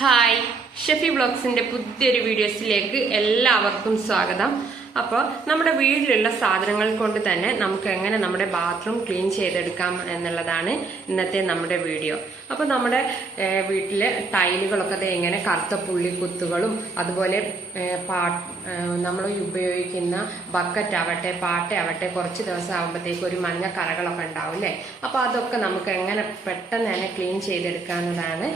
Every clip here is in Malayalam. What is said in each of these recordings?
ഹായ്, ഷെഫി ബ്ലോഗ്സിന്റെ പുതിയൊരു വീഡിയോസിലേക്ക് എല്ലാവർക്കും സ്വാഗതം. അപ്പോൾ നമ്മുടെ വീട്ടിലുള്ള സാധനങ്ങൾ കൊണ്ട് തന്നെ നമുക്ക് എങ്ങനെ നമ്മുടെ ബാത്റൂം ക്ലീൻ ചെയ്തെടുക്കാം എന്നുള്ളതാണ് ഇന്നത്തെ നമ്മുടെ വീഡിയോ. അപ്പോൾ നമ്മുടെ വീട്ടിലെ ടൈലുകളൊക്കെ ഇങ്ങനെ കറുത്ത പുള്ളിക്കുത്തുകളും അതുപോലെ നമ്മൾ ഉപയോഗിക്കുന്ന ബക്കറ്റ് ആവട്ടെ പാട്ടയാവട്ടെ കുറച്ച് ദിവസം ആകുമ്പോഴത്തേക്ക് ഒരു മഞ്ഞ കറകളൊക്കെ ഉണ്ടാവും അല്ലേ. അപ്പോൾ അതൊക്കെ നമുക്ക് എങ്ങനെ പെട്ടെന്ന് തന്നെ ക്ലീൻ ചെയ്തെടുക്കാവുന്നതാണ്.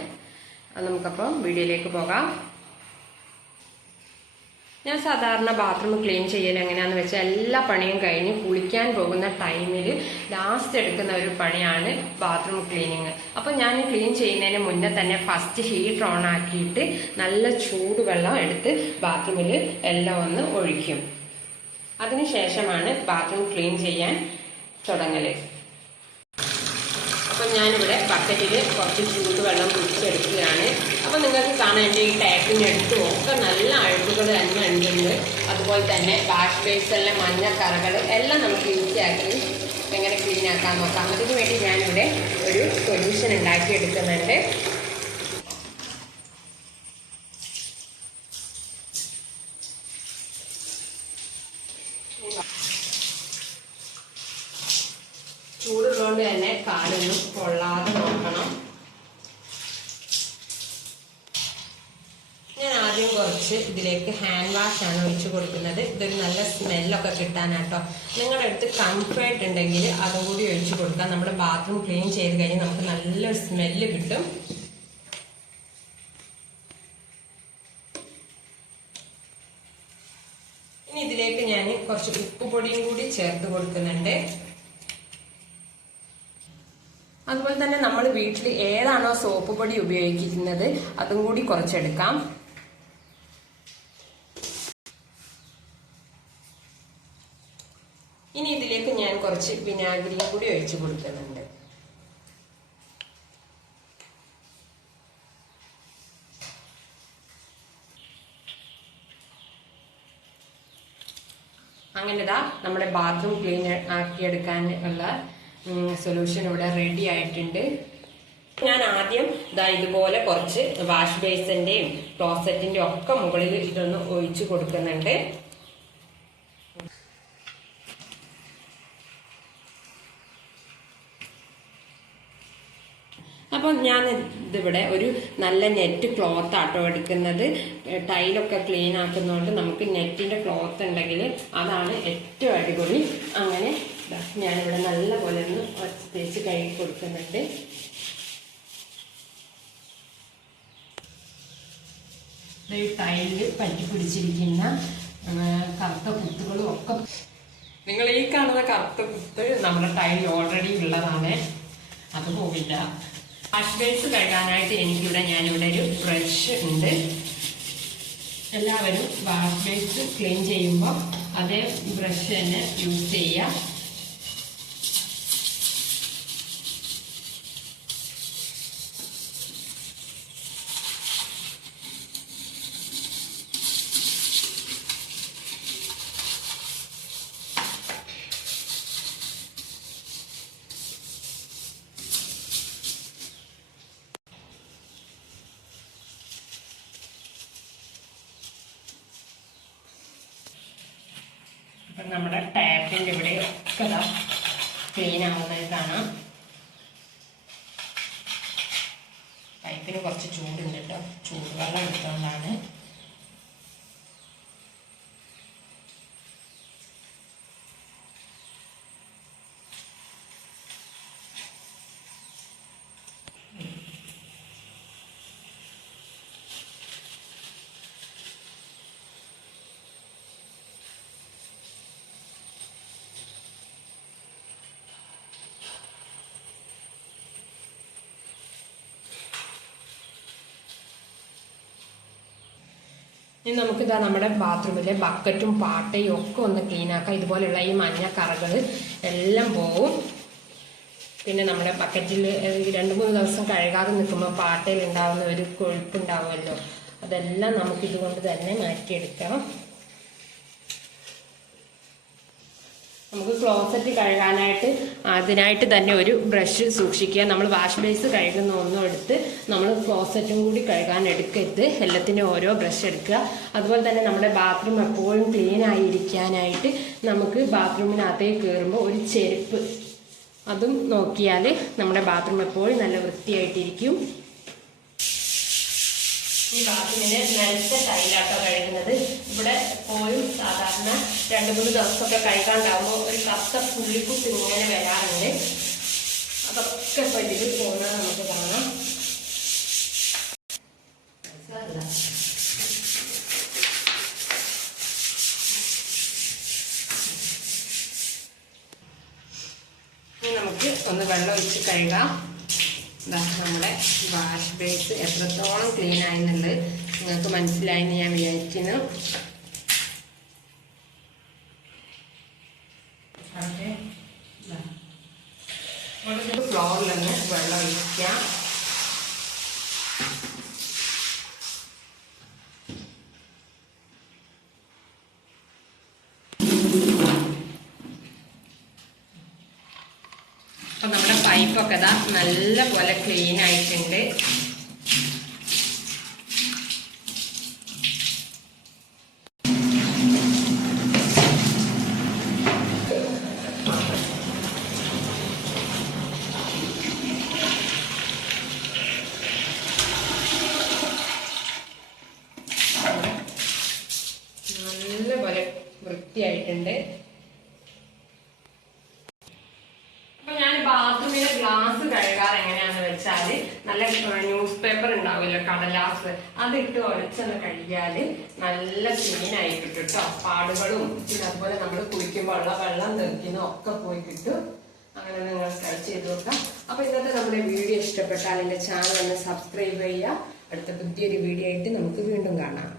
നമുക്കപ്പം വീഡിയോയിലേക്ക് പോകാം. ഞാൻ സാധാരണ ബാത്റൂം ക്ലീൻ ചെയ്യൽ എങ്ങനെയാണെന്ന് വെച്ചാൽ എല്ലാ പണിയും കഴിഞ്ഞ് കുളിക്കാൻ പോകുന്ന ടൈമിൽ ലാസ്റ്റ് എടുക്കുന്ന ഒരു പണിയാണ് ബാത്റൂം ക്ലീനിങ്. അപ്പം ഞാൻ ക്ലീൻ ചെയ്യുന്നതിന് മുന്നേ തന്നെ ഫസ്റ്റ് ഹീറ്റർ ഓൺ ആക്കിയിട്ട് നല്ല ചൂടുവെള്ളം എടുത്ത് ബാത്റൂമിൽ എല്ലാം ഒന്ന് ഒഴിക്കും. അതിനുശേഷമാണ് ബാത്റൂം ക്ലീൻ ചെയ്യാൻ തുടങ്ങൽ. അപ്പം ഞാനിവിടെ ബക്കറ്റിൽ കുറച്ച് ചൂടുവെള്ളം കുടിച്ചെടുക്കുകയാണ്. അപ്പം നിങ്ങൾക്ക് കാണാൻ എൻ്റെ ഈ ടാപ്പിൻ്റെ അടുത്തും ഒക്കെ നല്ല അഴുക്കുകൾ തന്നെ ഉണ്ട്. അതുപോലെ തന്നെ വാഷ് ബേസിലെ മഞ്ഞ കറകൾ എല്ലാം നമുക്ക് ഈസിയാക്കി എങ്ങനെ ക്ലീൻ ആക്കാൻ നോക്കാം. അതിന് വേണ്ടി ഞാനിവിടെ ഒരു സൊല്യൂഷൻ ഉണ്ടാക്കിയെടുക്കുന്നുണ്ട്. ചൂടുള്ളതുകൊണ്ട് തന്നെ കാലൊന്നും കൊള്ളാതെ നോക്കണം. ഞാൻ ആദ്യം കുറച്ച് ഇതിലേക്ക് ഹാൻഡ് വാഷ് ആണ് ഒഴിച്ചു കൊടുക്കുന്നത്. ഇതൊരു നല്ല സ്മെല്ലൊക്കെ കിട്ടാനാട്ടോ. നിങ്ങളുടെ അടുത്ത് കംഫേർട്ട് ഉണ്ടെങ്കിൽ അതും കൂടി ഒഴിച്ചു കൊടുക്കാം. നമ്മുടെ ബാത്റൂം ക്ലീൻ ചെയ്ത് കഴിഞ്ഞാൽ നമുക്ക് നല്ലൊരു സ്മെല്ല് കിട്ടും. ഇനി ഇതിലേക്ക് ഞാൻ കുറച്ച് ഉപ്പുപൊടിയും കൂടി ചേർത്ത് കൊടുക്കുന്നുണ്ട്. അതുപോലെ തന്നെ നമ്മൾ വീട്ടിൽ ഏതാണോ സോപ്പ് പൊടി ഉപയോഗിക്കുന്നത് അതും കൂടി കുറച്ചെടുക്കാം. ഇനി ഇതിലേക്ക് ഞാൻ കുറച്ച് വിനാഗിരിയും കൂടി ഒഴിച്ചു കൊടുക്കുന്നുണ്ട്. അങ്ങനെ നമ്മുടെ ബാത്റൂം ക്ലീൻ ആക്കിയെടുക്കാൻ ഉള്ള സൊല്യൂഷൻ ഇവിടെ റെഡി ആയിട്ടുണ്ട്. ഞാൻ ആദ്യം ഇതുപോലെ കുറച്ച് വാഷ് ബേസിന്റെയും ക്ലോസറ്റിന്റെയും ഒക്കെ മുകളിൽ ഇതൊന്ന് ഒഴിച്ചു കൊടുക്കുന്നുണ്ട്. അപ്പം ഞാൻ ഇതിവിടെ ഒരു നല്ല നെറ്റ് ക്ലോത്ത് ആട്ടോ എടുക്കുന്നത്. ടൈലൊക്കെ ക്ലീൻ ആക്കുന്നതുകൊണ്ട് നമുക്ക് നെറ്റിന്റെ ക്ലോത്ത് ഉണ്ടെങ്കിൽ അതാണ് ഏറ്റവും അടിപൊളി. അങ്ങനെ ഞാനിവിടെ നല്ല പോലെ ഒന്ന് തേച്ച് കഴുകി കൊടുക്കുന്നുണ്ട്. ഈ ടൈലിൽ പറ്റി പിടിച്ചിരിക്കുന്ന കറുത്ത കുത്തുകളും ഒക്കെ, നിങ്ങൾ ഈ കാണുന്ന കറുത്ത കുത്ത് നമ്മുടെ ടൈൽ ഓൾറെഡി ഉള്ളതാണ്, അത് പോവില്ല. വാഷ് ബേസ് കഴുകാനായിട്ട് ഞാനിവിടെ ഒരു ബ്രഷ് ഉണ്ട്. എല്ലാവരും വാഷ് ബേസ് ക്ലീൻ ചെയ്യുമ്പോൾ അതേ ബ്രഷ് തന്നെ യൂസ് ചെയ്യുക. അപ്പം നമ്മുടെ ടാപ്പിൻ്റെ ഇവിടെ ഒക്കെ ക്ലീൻ ആവുന്നത് കാണാം. പൈപ്പിന് കുറച്ച് ചൂടുണ്ട് കേട്ടോ, ചൂടുവെള്ളം എടുത്തുകൊണ്ടാണ്. ഇനി നമുക്കിതാ നമ്മുടെ ബാത്റൂമിലെ ബക്കറ്റും പാട്ടയും ഒക്കെ ഒന്ന് ക്ലീൻ ആക്കാം. ഇതുപോലെയുള്ള ഈ മഞ്ഞ കറകൾ എല്ലാം പോവും. പിന്നെ നമ്മുടെ ബക്കറ്റിൽ 2-3 ദിവസം കഴുകാതെ നിൽക്കുമ്പോൾ പാട്ടയിൽ ഉണ്ടാവുന്ന ഒരു കൊഴുപ്പുണ്ടാവുമല്ലോ, അതെല്ലാം നമുക്കിതുകൊണ്ട് തന്നെ മാറ്റിയെടുക്കാം. നമുക്ക് ക്ലോസറ്റ് കഴുകാനായിട്ട് അതിനായിട്ട് തന്നെ ഒരു ബ്രഷ് സൂക്ഷിക്കുക. നമ്മൾ വാഷ് ബേസ് കഴുകുന്ന ഒന്നും എടുത്ത് നമ്മൾ ക്ലോസറ്റും കൂടി കഴുകാൻ എടുക്കരുത്. എല്ലാത്തിനും ഓരോ ബ്രഷ് എടുക്കുക. അതുപോലെ തന്നെ നമ്മുടെ ബാത്റൂം എപ്പോഴും ക്ലീൻ ആയിരിക്കാനായിട്ട് നമുക്ക് ബാത്റൂമിനകത്തേക്ക് കയറുമ്പോൾ ഒരു ചെരുപ്പ് അതും നോക്കിയാൽ നമ്മുടെ ബാത്റൂം എപ്പോഴും നല്ല വൃത്തിയായിട്ടിരിക്കും. ഈ ബാത്റൂമിന് നിലത്തെ ടൈലാട്ടോ കഴുകുന്നത്. ഇവിടെ എപ്പോഴും സാധാരണ 2-3 ദിവസമൊക്കെ കഴുകാണ്ടാകുമ്പോൾ ഒരു കറുത്ത പുള്ളിക്കുത്ത് ഇങ്ങനെ വരാറുണ്ട്. അതൊക്കെ ഇപ്പോൾ ഇതിൽ പോകുന്നത് നമുക്ക് കാണാം. ഇനി നമുക്ക് ഒന്ന് വെള്ളം ഒഴിച്ച് കഴുകാം. നമ്മുടെ വാഷ് ബേസ് എത്രത്തോളം ക്ലീൻ ആയെന്നുള്ളത് നിങ്ങൾക്ക് മനസ്സിലായെന്ന് ഞാൻ വിചാരിക്കുന്നു. ഫ്ലോറിലൊന്ന് വെള്ളം ഒഴിക്കാം. അപ്പൊ നമ്മുടെ പൈപ്പൊക്കെ ഇതാ നല്ല പോലെ ക്ലീൻ ആയിട്ടുണ്ട്. നല്ല പോലെ വൃത്തിയായിട്ടുണ്ട്. ബാത്റൂമിലെ ഗ്ലാസ് കഴുകാറ് എങ്ങനെയാന്ന് വെച്ചാല് നല്ല ന്യൂസ് പേപ്പർ ഉണ്ടാവുമല്ലോ, കടലാസ്, അതിട്ട് ഉരച്ചൊന്ന് കഴുകിയാല് നല്ല ക്ലീൻ ആയി കിട്ടും കേട്ടോ. പാടുകളും പിന്നെ അതുപോലെ നമ്മൾ കുളിക്കുമ്പോൾ ഉള്ള വെള്ളം തെറിക്കുന്നതും ഒക്കെ പോയി കിട്ടും. അങ്ങനെ നിങ്ങൾ ട്രൈ ചെയ്ത് നോക്കാം. അപ്പൊ ഇന്നത്തെ നമ്മുടെ വീഡിയോ ഇഷ്ടപ്പെട്ടാൽ എന്റെ ചാനൽ ഒന്ന് സബ്സ്ക്രൈബ് ചെയ്യുക. അടുത്ത പുതിയൊരു വീഡിയോ ആയിട്ട് നമുക്ക് വീണ്ടും കാണാം.